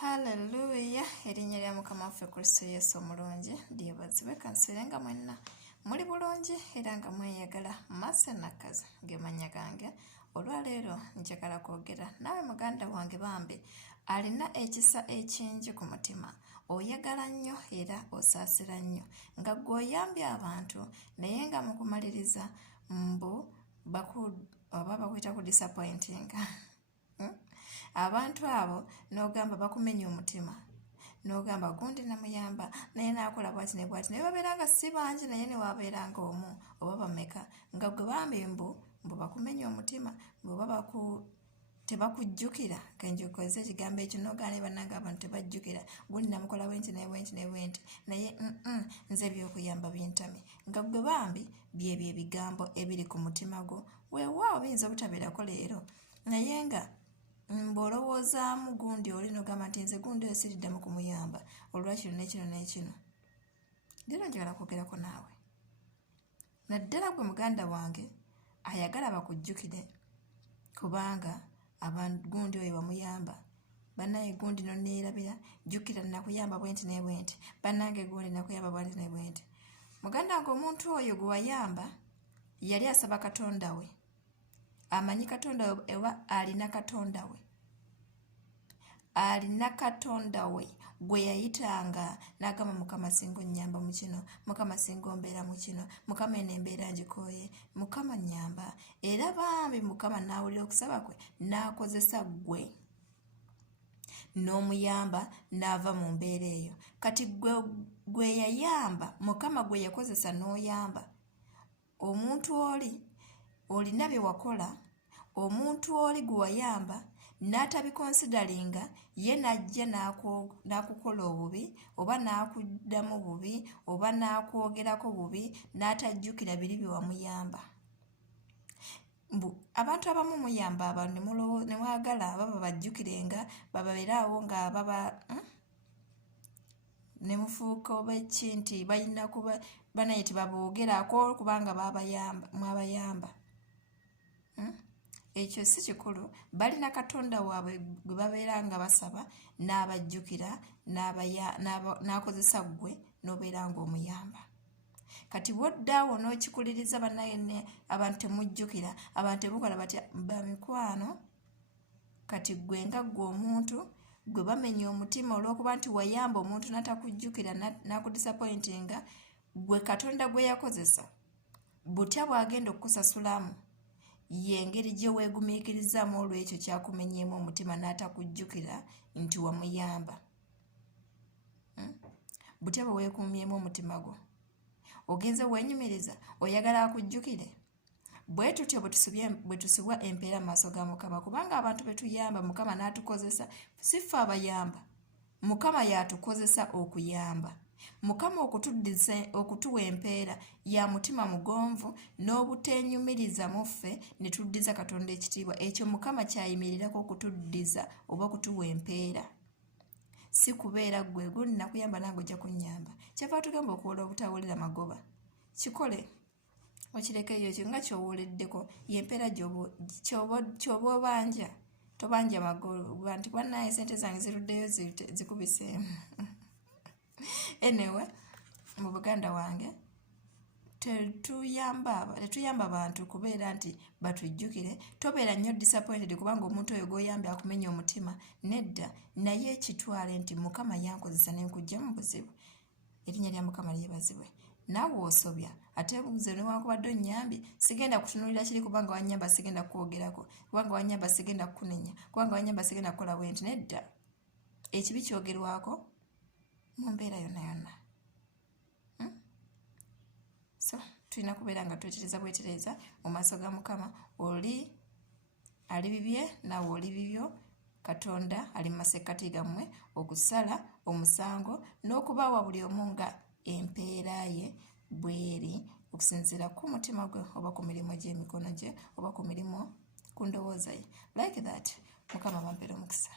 Hallelujah. Erinnya lya Mukama waffe Kristo Yesu omulungi lyebazibwe kanserenga mwenna muli bulungi era nga mweyagala Mase Nakazi ge mannya gange. Olwaleero njagala kwogera nawe muganda wange bambi alina ekisa ekingi ku mutima, oyagala nnyo era osaasira nnyo nga gw'oyambye abantu naye nga mu kumaliriza oba bakwita ku disappointing abantu abo n'ogamba bakumenya omutima, n'ogamba gundi namuyamba naye naakola bwati ne bwati naye babeera nga si bangi naye ne wabeera nga omu oba bameka nga gwe bambi mbu bakumenya omutima bw'oba tebakujjukira kenjokoze ekigambo ekyo n'ogaana ne bannange abantu tebajjukira gundi namukola bwenti ne bwenti ne bwenti naye nze ebyokuyamba bintamye nga gwe bambi byebyo ebigambo ebiri ku mutima gwo weewaawo biyinza obutabeerako leero naye nga mb'olowoozaamu gundi oli n'ogamba nti nze gundi oyo siriddamu kumuyamba olwakino n'ekino n'ekino. Leero njagala kwogerako naawe naddala gwe muganda wange ayagala bakujjukire kubanga gundi oyo wamuyamba bannaye gundi noneerabira jjukira nakuyamba bwenti ne bwenti bannange gundi nakuyamba bwenti ne bwenti. Muganda wange omuntu oyo gwe wayamba yali asaba Katonda we, amanyi Katonda we ewa alina Katonda we gwe yayitanga n'agamba Mukama singa onnyamba mu kino, Mukama singa ombeera mu kino, Mukama eno embeera ngikooye, Mukama nnyamba. Era bambi Mukama n'awulira okusaba kwe n'akozesa gwe n'omuyamba n'ava mu mbeera eyo. Kati gwe yayamba Mukama gwe yakozesa n'oyamba omuntu olina bye wakola, omuntu oli gwe wayamba n'atabikonsidalinga ye najja n'akukola obubi oba n'akuddamu bubi oba n'akwogerako bubi n'atajjukira biri bye wamuyamba. Abantu abamu muyamba abantu ne mwagala baba bajjukirenga bababeeraawo nga baba ne mufuuka oba ekinti balina kuba banaye tebaboogerako kubanga mwabayamba. Ekyo si kikulu, balina Katonda waabwe gwe babeera nga basaba n'abajjukira n'akozesa gwe n'obeera ng'omuyamba. Kati bw'oddaawo n'okikuliriza bannaye abantu temujjukira, abantu temukola batya bamikwano. Kati gwe nga gwe omuntu gwe bamenya omutima olw'okuba nti wayamba omuntu n'atakujjukira n'akudisappointinga, gwe Katonda gwe yakozesa butya bw'agenda okukusasulamu y'engeri gye weegumiikirizaamu olw'ekyo kyakumenyeemu omutima n'atakujjukira nti wamuyamba. Butya bwe weekuumyemu omutima gwo ogenze weenyumiriza oyagala akujjukire. Bwe tutyo bwe tusibwa empeera mu maaso ga Mukama kubanga abantu be tuyamba Mukama n'atukozesa, si ffe abayamba, Mukama y'atukozesa okuyamba. Mukama okutuwa empeera ya mutima mugonvu n'obuteenyumiriza mu ffe ne tuddiza Katonda ekitiibwa. Ekyo Mukama kyayimirirako okutuddiza oba okutuwa empeera, si kubeera gwe gundi nakuyamba nange ojja kunnyamba. Kyava tugamba okuwola obutawulira magoba, kikole okirekeyo ekyo nga ky'owoleddeko y'empeera ky'oba obanja, tobanja magoba nti bwannaye sente zange ziruddeyo zikubiseemu. Anyway, mu Buganda wange tetuyamba bantu kubeera nti batujjukire. Tobeera nnyo disappointed kubanga omuntu oyo gw'oyambye akumenya omutima, nedda, naye ekitwale nti Mukama yankozesa ne nkujja mu buzibu. Erinnya lya Mukama lyebazibwe. Naawe osobya ate nze newankubadde onnyambye sigenda kutunuulira kiri kubanga wannyamba sigenda kukwogerako, kubanga wannyamba sigenda kukunenya, kubanga wannyamba sigenda kukola bwenti, nedda. Ekibi kyogerwako mu mbeera yonna yonna. So tulina kubeera nga twetereza bwetereza mu maaso ga Mukama. Oli ali bibye naawe oli bibyo. Katonda ali mu masekkati gammwe okusala omusango n'okubaawa buli omu nga empeera ye bweri okusinziira ku mutima gwe oba ku mirimu gy'emikono gye oba ku mirimu ku ndowooza ye. Like that, Mukama bampeera omukisa.